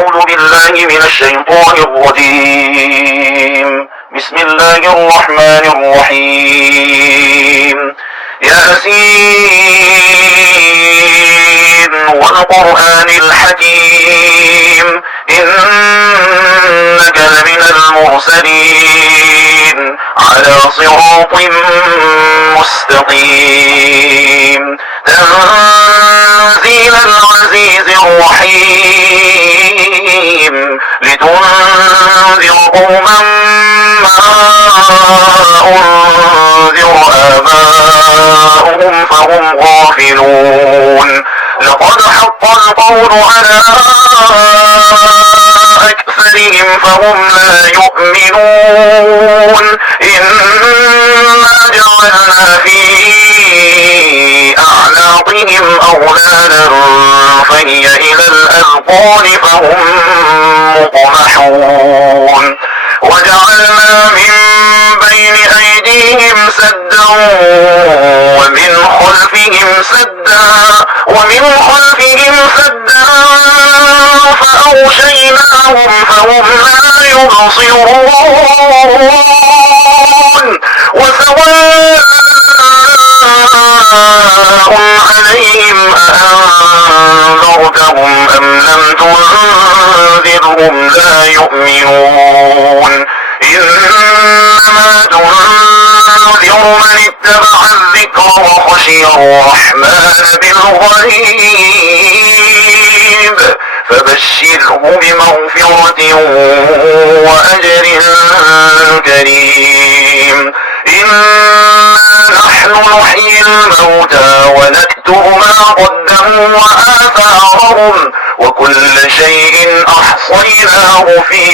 أعوذ بالله من الشيطان الرجيم. بسم الله الرحمن الرحيم. ياسين والقرآن الحكيم إنك لمن المرسلين على صراط مستقيم تنزيل العزيز الرحيم لتنذر قوما ما أنذر آباؤهم فهم غافلون. لقد حق القول على أكثرهم فهم لا يؤمنون. إنا جعلنا في أعناقهم أغلالا فهي إلى الأذقان فهم مقمحون. وجعلنا من بين أيديهم سدا ومن خلفهم سدا فأغشيناهم فهم لا يبصرون. وسواء عليهم أأنذرتهم أم لم تنذرهم لا يؤمنون. إنما تنذر من اتبع الذكر وخشي الرحمن بالغيب فبشره بمغفرة وأجر كريم. إنا نحن نحيي الموتى ونكتب ما قدموا وآثارهم وكل شيء أحصيناه في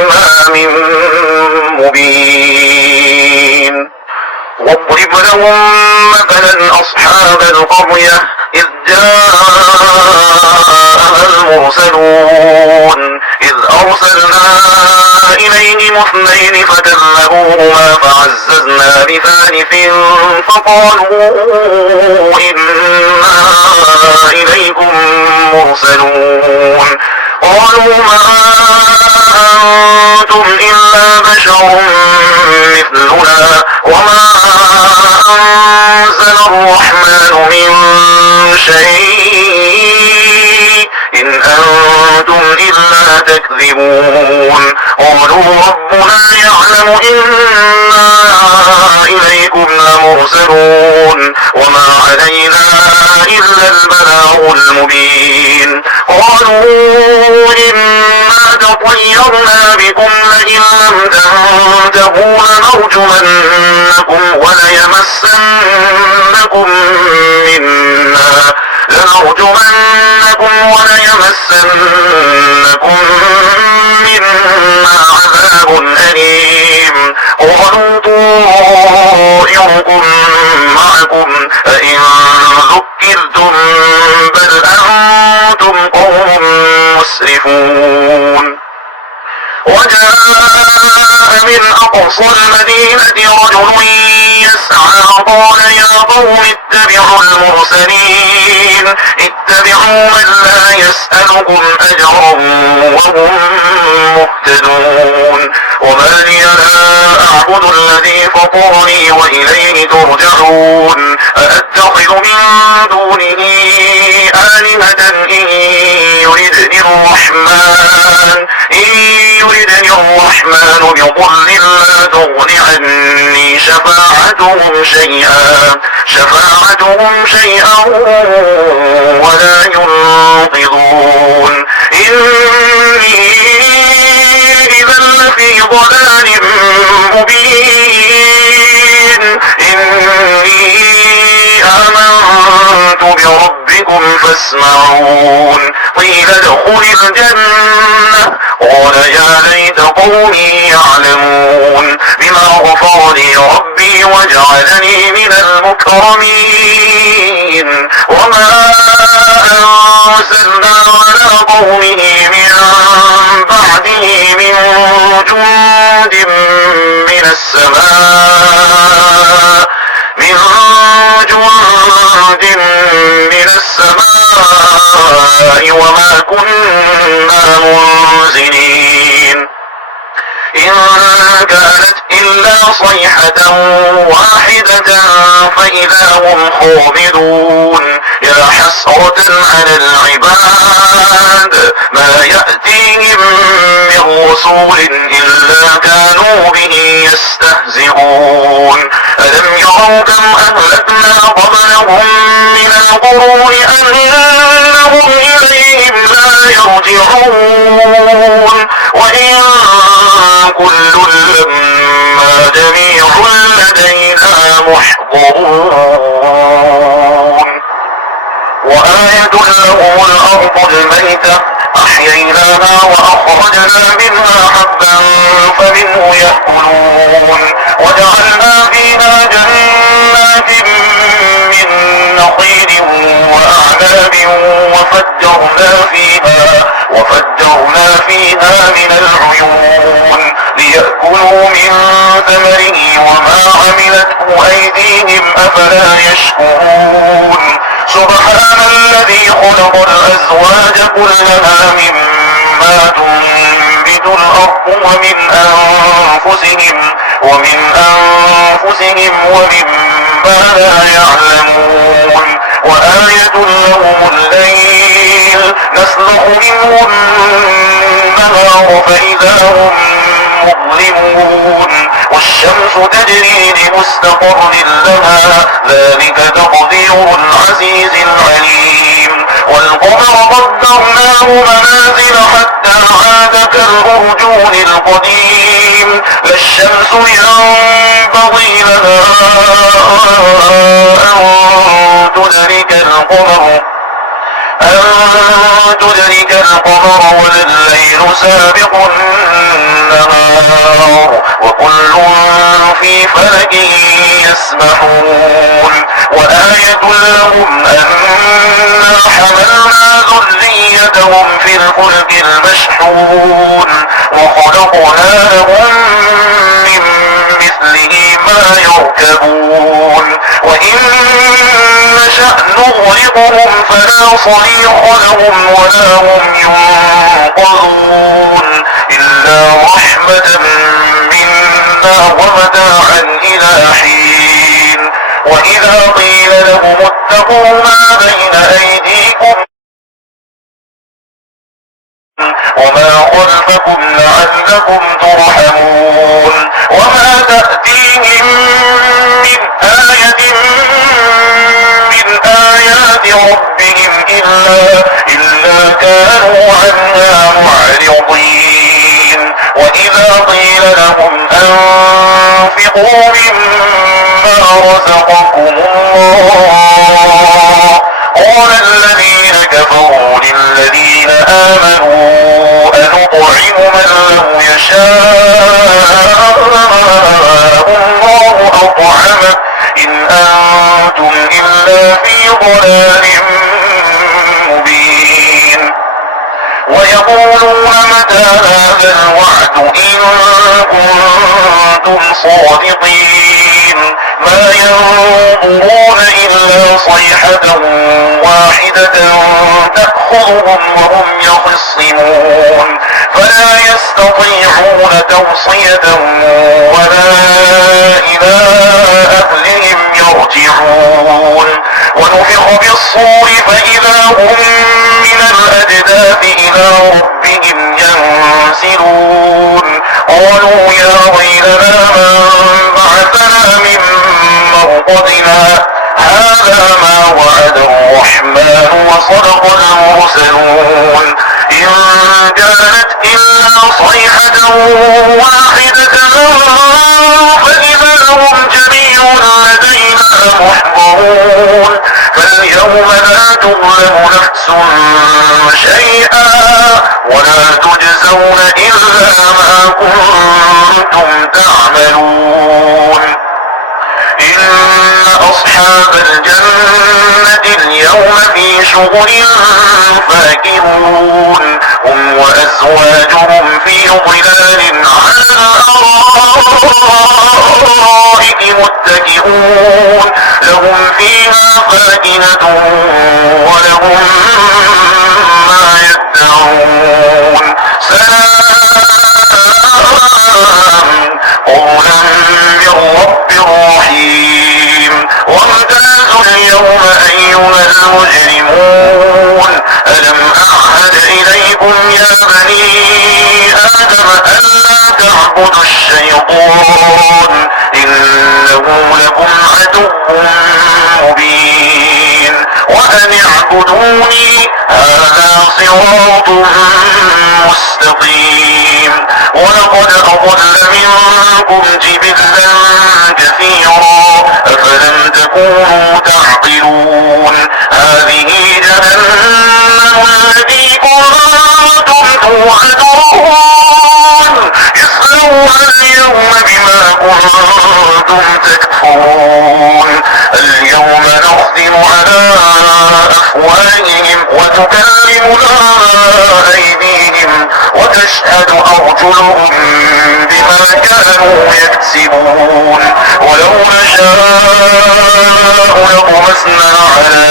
إمام مبين. واضرب لهم مثلا أصحاب القرية إذ جاءها المرسلون إذ أرسلنا إليهم اثنين فكذبوهما فعززنا بثالث فقالوا إنا إليكم مرسلون. قالوا ما أنتم إلا بشر مثلنا وما أنزل الرحمن من شيء إن أنتم إلا تكذبون. قالوا ربنا يعلم إنا إليكم لمرسلون وما علينا إلا البلاغ المبين. قالوا إنا تطيرنا بكم لئن لم تنتهوا لنرجمنكم وليمسنكم منا عذاب أليم. قالوا طائركم معكم أئن ذكرتم بل أنتم قوم مسرفون. وجاء من أقصى المدينة رجل يسعى قال يا قوم اتبعوا المرسلين اتبعوا من لا يسألكم أجرا وهم مهتدون. وما لي لا أعبد الذي فطرني وإليه ترجعون. أأتخذ من دونه آلهة إن يردني الرحمن بضر لا تغن عني شفاعتهم شيئا ولا ينقذون. إني إذا لفي ضلال مبين. إني آمنت بربكم فاسمعون. قيل ادخل الجنة قال يا ليت قومي يعلمون بما غفر لي ربي وجعلني من المكرمين. وما أرسلنا على قومه من بعده من جند من السماء من جند من السماء وما كنا منزلين إن كانت إلا صيحة واحدة فإذا هم خامدون يا حسرة على العباد ما يأتيهم من رسول إلا كانوا به يستهزئون ألم يروا كم أهلكنا قبلهم من القرون أنهم إليهم لا يرجعون وإن كل لما جميع لدينا محضرون وآية لهم الأرض الميتة أحييناها وأخرجنا منها حبا فمنه يأكلون وجعلنا فيها جنات من نخيل وأعناب وفجرنا فيها من العيون ليأكلوا من ثمره وما عملته أيديهم أفلا يشكرون سبحان الذي خلق الأزواج كلها مما تنبت الأرض ومن أنفسهم ومما لا يعلمون وآية لهم الليل نسلخ منه النهار فإذا هم مظلمون والشمس تجري لمستقر لها ذلك تقدير العزيز العليم والقمر قدرناه منازل حتى عاد كالأرجون القديم لا الشمس ينبغي لها أن تدرك القمر ولا الليل سابق النهار وكل في فلك يسبحون وآية لهم أنا حملنا ذريتهم في الفلك المشحون وخلقنا لهم من مثله ما يركبون وإن نشأ نغرقهم فلا صريخ لهم ولا هم ينقذون إلا رحمة منا ومتاعا إلى حين وإذا قيل لهم اتقوا ما بين أيديكم وما خلفكم لعلكم ترحمون وما تأتيهم من آية من آيات ربهم إلا كانوا عنها معرضين وإذا قيل لهم أنفقوا مما رزقكم الله قال الذين كفروا للذين آمنوا أنطعم من لو يشاء الله أطعمه إن أنتم إلا في ضلال مبين ويقولون متى هذا الوعد إن كنتم صادقين ما ينظرون إلا صيحة واحدة تأخذهم وهم يخصمون فلا يستطيعون توصية ولا إلى أهلهم يرجعون ونفخ بالصور فإذا هم من الأجداث إلى ربهم ينسلون قالوا يا ويلنا من بعثنا من مرقدنا هذا ما وعد الرحمن وصدق المرسلون إن كانت إلا صيحة واحدة فإذا هم جميع لدينا محضرون فاليوم لا تظلم نفس شيئا ولا تجزون إلا ما كنتم تعملون إن أصحاب الجنة اليوم في شغل فاكهون هم وأزواجهم في ظلال على الأرائك الأرائك متكئون لهم فيها فاكهة ولهم ما يدعون سلام قولا من رب رحيم وامتازوا اليوم أيها المجرمون ألم أعهد إليكم يا بني آدم ألا تعبدوا الشيطان إنه لكم عدو مبين وأن اعبدوني هذا صراط مستقيم ولقد أضل منكم جبلا كثيرا أفلم تكونوا تعقلون هذه جهنم التي كنتم توعدون اصلوها اليوم بما كنتم تكفرون اليوم نختم على أفواههم وتكلمنا أيديهم وتشهد أرجلهم بما كانوا يكسبون ولو نشاء لطمسنا على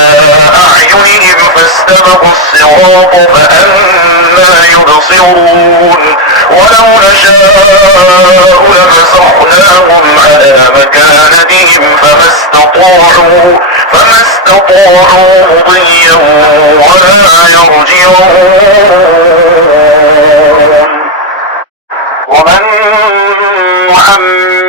أعينهم فاستبقوا الصراط فأنى يبصرون ولو نشاء لمسخناهم على مكانتهم فما استطاعوا مضيا ولا يرجعون ومن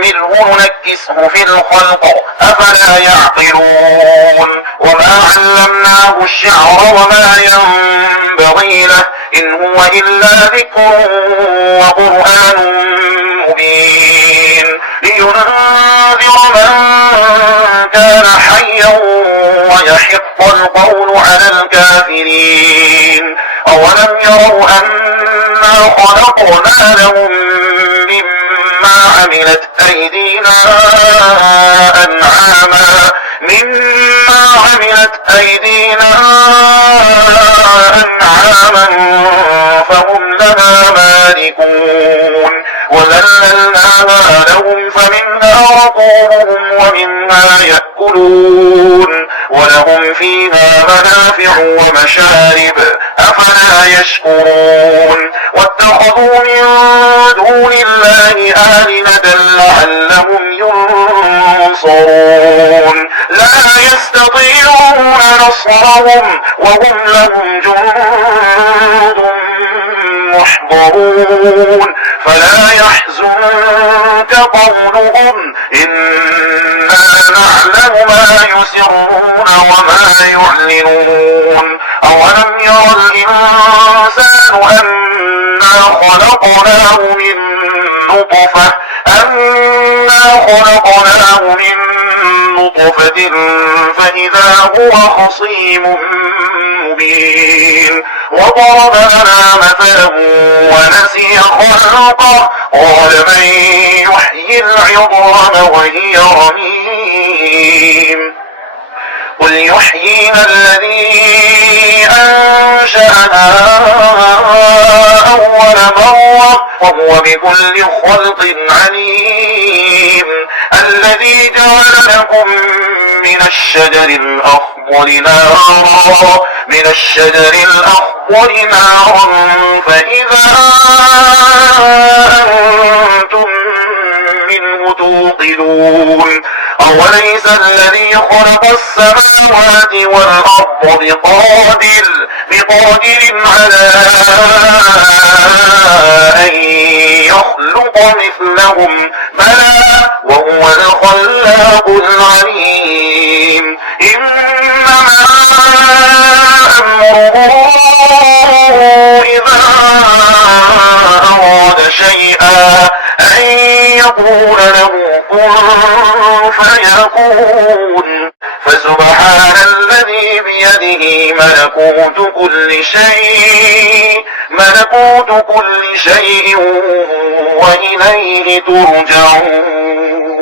نعمره نكسه في الخلق أفلا يعقلون وما علمناه الشعر وما ينبغي له إن هو إلا ذكر وقرآن مبين لينذر من كان حيا ويحق القول على الكافرين أولم يروا أنا خلقنا لهم مما عملت أيدينا أنعاما فهم لها مالكون وذللناها لهم فمنها ركوبهم ومنها يأكلون ولهم فيها منافع ومشارب أفلا يشكرون واتخذوا من دون الله آلهة لعلهم ينصرون لا يستطيعون نصرهم وهم لهم جند محضرون فلا يحزنك قولهم إنا نعلم ما يسرون وما يعلنون أولم ير الإنسان أنا خلقناه من نطفة فإذا هو خصيم مبين وضرب لنا مثلا ونسي خلقه قال من يحيي العظام وهي رميم قل يحييها الذي أنشأها أول مرة وهو بكل خلق عليم الذي جعل لكم من الشجر الأخضر نارا فإذا أنتم منه توقدون أوليس الذي خلق السماوات والأرض بقادر على أن يخلق مثلهم بلى وهو الخلاق العليم إنما أمره إذا أراد شيئا أن يقول له كن فيكون فسبحان الذي بيده ملكوت كل شيء وإليه ترجعون